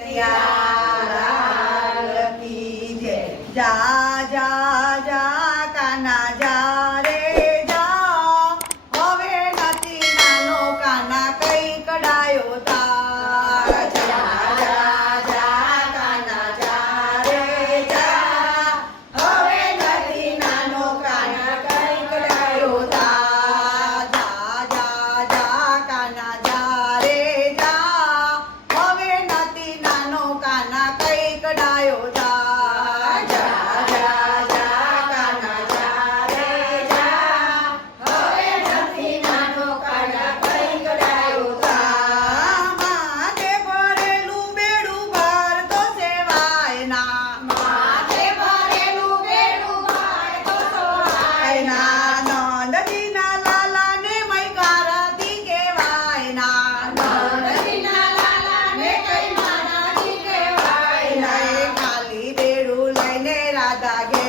Yeah. 加油。I bye again.